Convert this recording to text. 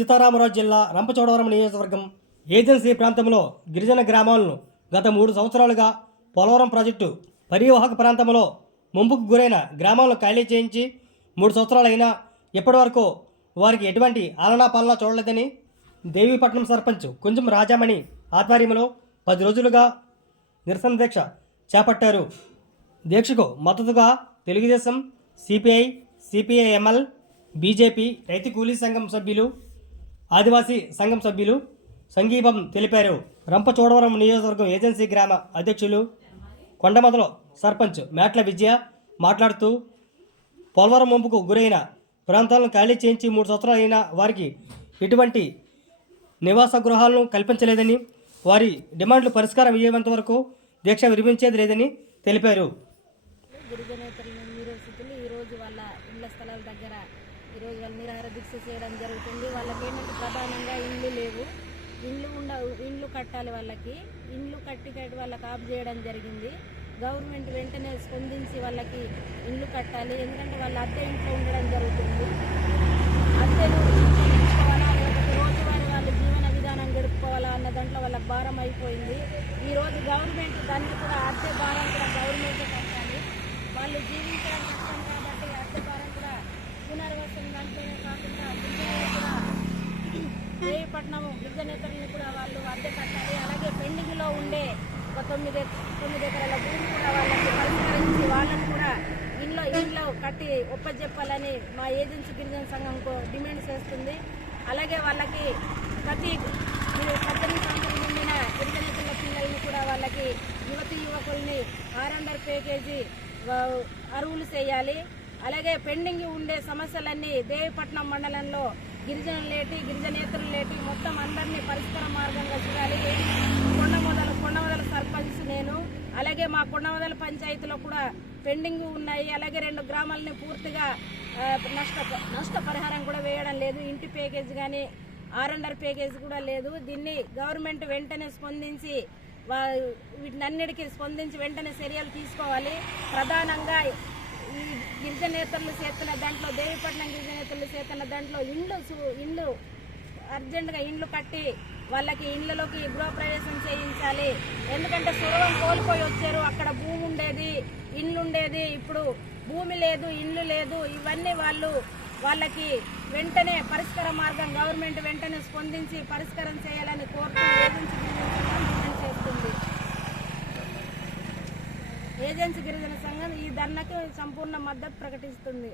సీతారామరాజు జిల్లా రంపచోడవరం నియోజకవర్గం ఏజెన్సీ ప్రాంతంలో గిరిజన గ్రామాలను గత 3 సంవత్సరాలుగా పోలవరం ప్రాజెక్టు పరివాహక ప్రాంతంలో ముంపుకు గురైన గ్రామాలను ఖాళీ చేయించి 3 సంవత్సరాలైనా ఇప్పటివరకు వారికి ఎటువంటి ఆలనా పాలనా చూడలేదని దేవీపట్నం సర్పంచ్ కుంజం రాజామణి ఆధ్వర్యంలో 10 రోజులుగా నిరసన దీక్ష చేపట్టారు. దీక్షకు మద్దతుగా తెలుగుదేశం, సిపిఐ, సిపిఐఎంఎల్, బీజేపీ, రైతు కూలీ సంఘం సభ్యులు, ఆదివాసీ సంఘం సభ్యులు సంఘీభం తెలిపారు. రంపచోడవరం నియోజకవర్గం ఏజెన్సీ గ్రామ అధ్యక్షులు కొండమదల సర్పంచ్ మేట్ల విజయ మాట్లాడుతూ పోలవరం ముంపుకు గురైన ప్రాంతాలను ఖాళీ చేయించి 3 సంవత్సరాలు అయినా వారికి ఎటువంటి నివాస గృహాలను కల్పించలేదని, వారి డిమాండ్లు పరిష్కారం అయ్యేంత వరకు దీక్ష విరమించేది లేదని తెలిపారు. గిరిజనేతల నిరసితులు ఈరోజు వాళ్ళ ఇళ్ల స్థలాల దగ్గర ఈరోజు వాళ్ళు నిరాహార దీక్ష చేయడం జరుగుతుంది. వాళ్ళకి ఏంటంటే ప్రధానంగా ఇండ్లు లేవు, ఇండ్లు కట్టాలి. వాళ్ళకి ఇండ్లు కట్టి వాళ్ళకి ఆఫ్ చేయడం జరిగింది. గవర్నమెంట్ వెంటనే స్పందించి వాళ్ళకి ఇండ్లు కట్టాలి. ఎందుకంటే వాళ్ళ అద్దె ఇంట్లో ఉండడం జరుగుతుంది. అద్దెలు తీసుకోవాలా, లేకపోతే రోజువారీ వాళ్ళ జీవన విధానం గడుపుకోవాలా అన్న దాంట్లో వాళ్ళకి భారం అయిపోయింది. ఈరోజు గవర్నమెంట్ దాన్ని కూడా అద్దె భారం కూడా గవర్నమెంట్ కట్టాలి. వాళ్ళు జీవించడం కష్టం కాబట్టి అద్దె భారం కూడా పునర్వసం దాంట్లోనే కాకుండా కూడా దేవీపట్నం గిరిజనేతలను కూడా వాళ్ళు అద్దె కట్టాలి. అలాగే పెండింగ్లో ఉండే ఒక 9 ఎకరాల భూమి కూడా వాళ్ళకి పరిష్కరించి వాళ్ళని కూడా ఇంట్లో కట్టి ఒప్పజెప్పాలని మా ఏజెన్సీ గిరిజన సంఘం డిమాండ్ చేస్తుంది. అలాగే వాళ్ళకి ప్రతి 18 సంవత్సరాల నిండిన గిరిజనేతల పిల్లల్ని కూడా వాళ్ళకి యువకుల్ని ఆర్ఎండ్ఆర్ ప్యాకేజీ అరువులు చేయాలి. అలాగే పెండింగ్ ఉండే సమస్యలన్నీ దేవీపట్నం మండలంలో గిరిజనేతలు లేటి మొత్తం అందరినీ పరిష్కార మార్గంగా చూడాలి. కొండమొదల సర్పంచ్ నేను. అలాగే మా కొండమొదల పంచాయతీలో కూడా పెండింగ్ ఉన్నాయి. అలాగే 2 గ్రామాలని పూర్తిగా నష్టపరిహారం కూడా వేయడం లేదు. ఇంటి ప్యాకేజ్ కానీ ఆర్ఎండ్ఆర్ ప్యాకేజ్ కూడా లేదు. దీన్ని గవర్నమెంట్ వెంటనే స్పందించి వీటినన్నిటికీ స్పందించి వెంటనే చర్యలు తీసుకోవాలి. ప్రధానంగా ఈ గిరిజనేతలు చేస్తున్న దాంట్లో దేవీపట్నం గిరిజనేతలు చేస్తున్న దాంట్లో ఇండ్లు అర్జెంటుగా ఇండ్లు కట్టి వాళ్ళకి ఇండ్లలోకి గృహప్రవేశం చేయించాలి. ఎందుకంటే సులభం కోల్పోయి వచ్చారు. అక్కడ భూమి ఉండేది, ఇండ్లు ఉండేది, ఇప్పుడు భూమి లేదు, ఇండ్లు లేదు. ఇవన్నీ వాళ్ళకి వెంటనే పరిష్కార మార్గం గవర్నమెంట్ వెంటనే స్పందించి పరిష్కారం చేయాలని కోరుతూ ఏజెన్సీ గిరిజన సంఘం ఈ ధర్నాకి సంపూర్ణ మద్దతు ప్రకటిస్తుంది.